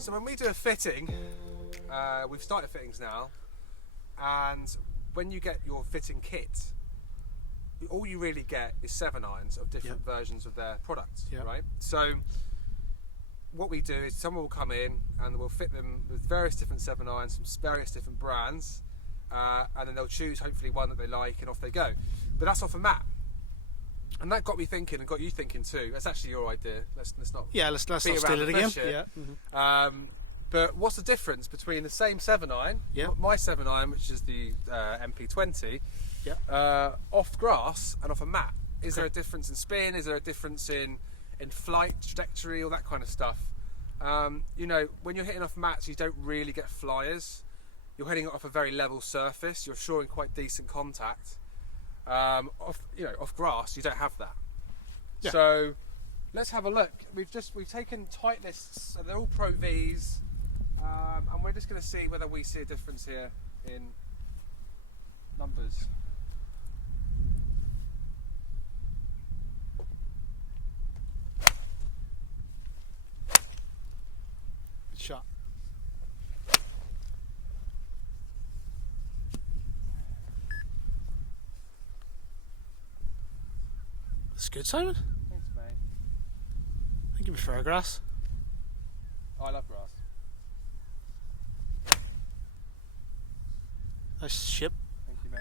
So when we do a fitting, we've started fittings now, and when you get your fitting kit, all you really get is 7-irons of different versions of their products, right? So what we do is someone will come in and we'll fit them with various different 7-irons from various different brands, and then they'll choose hopefully one that they like and off they go. But that's off a mat. And that got me thinking, and got you thinking too. That's actually your idea. Let's not. Yeah, let's not steal it again. Yeah. Mm-hmm. But what's the difference between the same 7-iron, my 7-iron, which is the MP20, off grass and off a mat? Is there a difference in spin? Is there a difference in flight trajectory, all that kind of stuff? You know, when you're hitting off mats, you don't really get flyers. You're hitting it off a very level surface. You're shoring quite decent contact. Off grass, you don't have that. Yeah. So let's have a look. We've taken Titleists, and they're all Pro V's, and we're just going to see whether we see a difference here in numbers. Good shot. That's good, Simon. Thanks, mate. Thank you for grass. Oh, I love grass. Nice ship. Thank you, mate.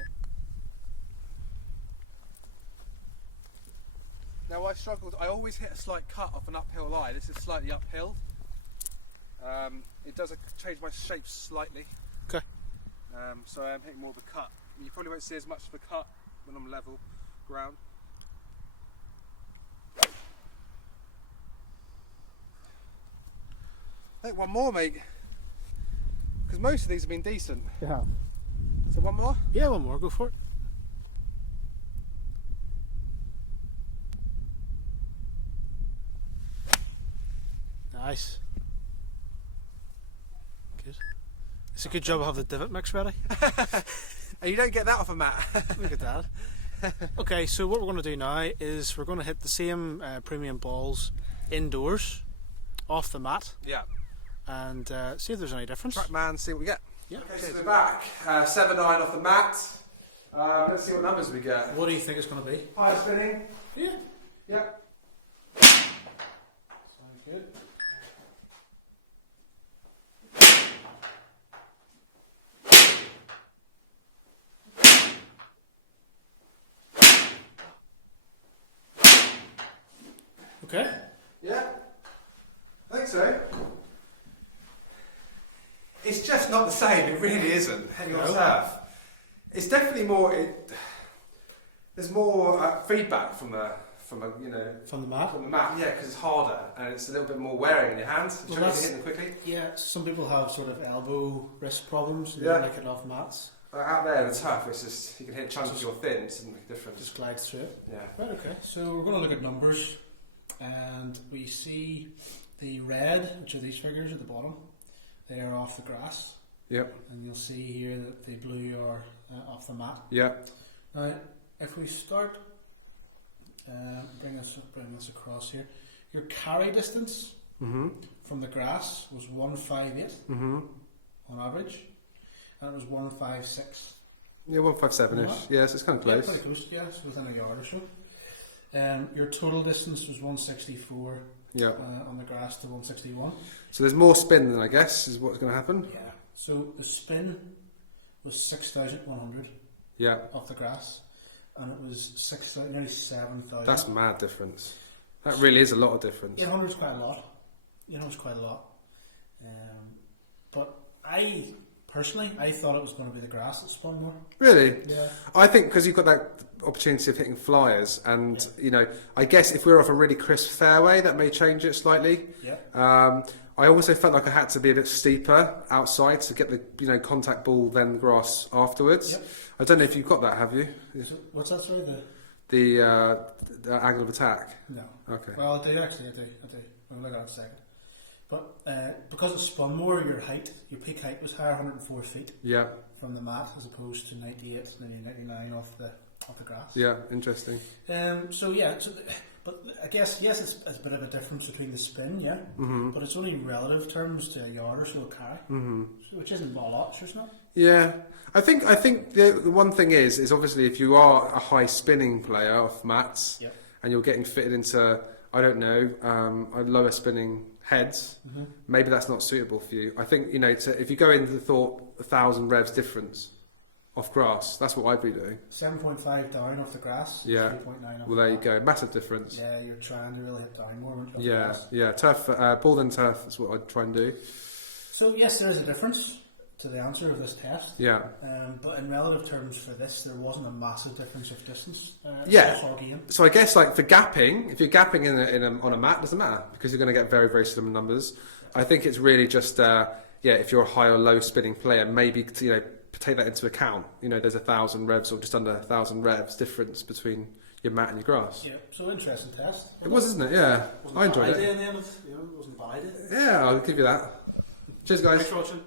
Now I struggled. I always hit a slight cut off an uphill lie. This is slightly uphill. It does change my shape slightly. Okay. So I am hitting more of a cut. You probably won't see as much of a cut when I'm level ground. I think one more, mate, because most of these have been decent. Yeah. So one more? Yeah, one more. Go for it. Nice. Good. It's a good job I have the divot mix ready. And you don't get that off a mat. Look at that. Okay, so what we're going to do now is we're going to hit the same premium balls indoors, off the mat. Yeah. And see if there's any difference. Trackman, see what we get. Yeah. Okay, so we're back. 7-iron off the mat. Let's see what numbers we get. What do you think it's going to be? High spinning. Yeah. Yep. Sounds good. Okay. Yeah. I think so. It's just not the same. It really isn't. Heading on surf. It's definitely more. There's more feedback from the mat. From the mat, yeah, because it's harder and it's a little bit more wearing in your hands. Well, You're hitting them quickly. Yeah, some people have sort of elbow wrist problems. They Yeah. don't like it off mats. Out there, the turf, it's just you can hit chunky or thin. It doesn't make a difference. Just glides through it. Yeah. Right. Okay. So we're going to look at numbers, and we see the red, which are these figures at the bottom. They are off the grass. Yep. And you'll see here that the blue are off the mat. Yep. Now, if we start, bring this across here. Your carry distance from the grass was 158 on average, and it was 156. Yeah, 157-ish. Yeah, so it's kind of close. Yeah, pretty close. Yeah, it's within a yard or so. Your total distance was 164. Yeah. On the grass to 161. So there's more spin than I guess is what's going to happen. Yeah. So the spin was 6,100. Yeah. Off the grass, and it was 6,000, nearly 7,000. That's mad difference. That really is a lot of difference. 800 is quite a lot. It's quite a lot. But I personally, I thought it was going to be the grass that spun more. Really? Yeah. I think because you've got that opportunity of hitting flyers, and I guess if we're off a really crisp fairway, that may change it slightly. Yeah. I also felt like I had to be a bit steeper outside to get the contact ball, then grass afterwards. Yep. I don't know if you've got that, have you? So what's that? Sorry, the angle of attack. No. Okay. Well, I do actually. I do. We'll look at it in a second. But because it spun more, your peak height was higher, 104 feet. Yeah. From the mat, as opposed to 98, nearly 99 off the grass. Yeah, interesting. So But I guess, yes, it's a bit of a difference between the spin, yeah, but it's only in relative terms to a yard or so of carry, which isn't a lot, sure it's not. Yeah, I think the one thing is obviously if you are a high spinning player off mats, and you're getting fitted into, I don't know, lower spinning heads, maybe that's not suitable for you. I think, you know, if you go into the thought 1,000 revs difference off grass, that's what I'd be doing. 7.5 down off the grass. Yeah. 3.9 off Well, there you go. Massive difference. Yeah, you're trying to really hit down more. Yeah, yeah. Turf, ball and turf is what I'd try and do. So yes, there is a difference to the answer of this test. Yeah. But in relative terms for this, there wasn't a massive difference of distance. So I guess like for gapping, if you're gapping on a mat, it doesn't matter because you're going to get very, very similar numbers. I think it's really just if you're a high or low spinning player, maybe take that into account. You know, there's 1,000 revs or just under 1,000 revs difference between your mat and your grass. Yeah, so interesting test. It was, isn't it? Yeah, I enjoyed it. It wasn't a bad idea. Yeah, I'll give you that. Cheers, guys. Thanks for watching.